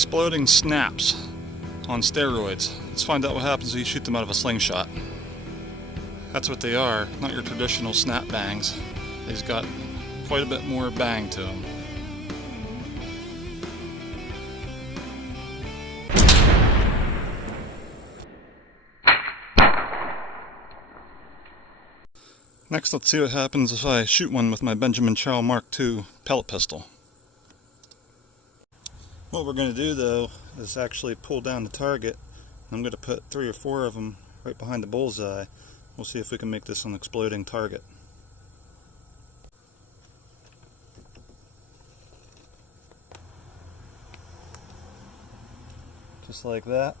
exploding snaps on steroids. Let's find out what happens when you shoot them out of a slingshot. That's what they are, not your traditional snap bangs. They've got quite a bit more bang to them. Next, let's see what happens if I shoot one with my Benjamin Chow Mark II pellet pistol. What we're going to do though is actually pull down the target. I'm going to put 3 or 4 of them right behind the bullseye. We'll see if we can make this an exploding target. Just like that.